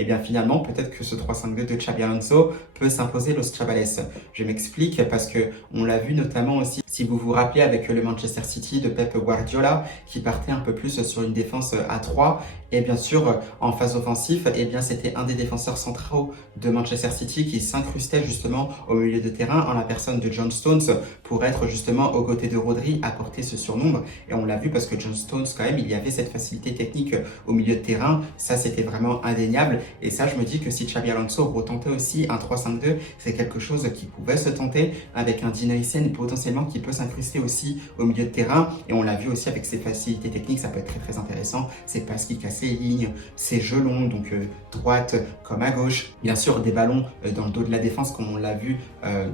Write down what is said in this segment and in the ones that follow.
et bien finalement peut-être que ce 3-5-2 de Xabi Alonso peut s'imposer Los Chavales. Je m'explique parce que on l'a vu notamment aussi, si vous vous rappelez, avec le Manchester City de Pep Guardiola qui partait un peu plus sur une défense à 3 et bien sûr en phase offensive, et bien c'était un des défenseurs centraux de Manchester City qui s'incrustait justement au milieu de terrain en la personne de John Stones pour être justement aux côtés de Rodri, apporter ce surnombre. Et on l'a vu parce que John Stones, quand même, il y avait cette facilité technique au milieu de terrain. Ça, c'était vraiment indéniable. Et ça, je me dis que si Xabi Alonso retentait aussi un 3-5-2, c'est quelque chose qui pouvait se tenter avec un Dean Huysen potentiellement qui peut s'incruster aussi au milieu de terrain. Et on l'a vu aussi avec ses facilités techniques, ça peut être très très intéressant. Ses passes qui cassent les lignes, ses jeux longs, donc droite comme à gauche. Bien sûr, des ballons dans le dos de la défense, comme on l'a vu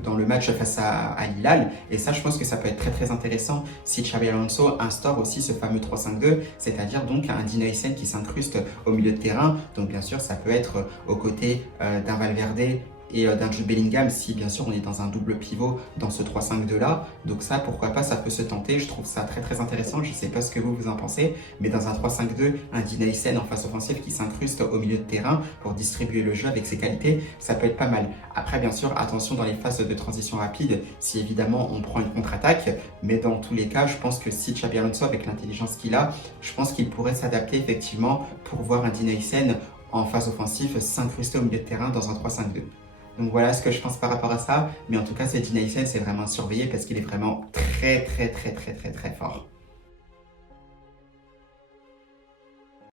dans le match face à Hilal. Et ça, je pense que ça peut être très très intéressant si Xabi Alonso instaure aussi ce fameux 3-5-2, c'est-à-dire donc un Dean Huysen qui s'incruste au milieu de terrain. Donc bien sûr, ça peut être aux côtés d'un Valverde et d'un Jude Bellingham si bien sûr on est dans un double pivot dans ce 3-5-2 là. Donc ça, pourquoi pas, ça peut se tenter. Je trouve ça très très intéressant. Je ne sais pas ce que vous en pensez, mais dans un 3-5-2, un Dean Huysen en phase offensive qui s'incruste au milieu de terrain pour distribuer le jeu avec ses qualités, ça peut être pas mal. Après, bien sûr, attention dans les phases de transition rapide, si évidemment on prend une contre-attaque, mais dans tous les cas, je pense que si Xabi Alonso, avec l'intelligence qu'il a, je pense qu'il pourrait s'adapter effectivement pour voir un Dean Huysen en phase offensive s'incruster au milieu de terrain dans un 3-5-2. Donc voilà ce que je pense par rapport à ça. Mais en tout cas, ce Dean Huysen, c'est vraiment à surveiller parce qu'il est vraiment très très très très très très fort.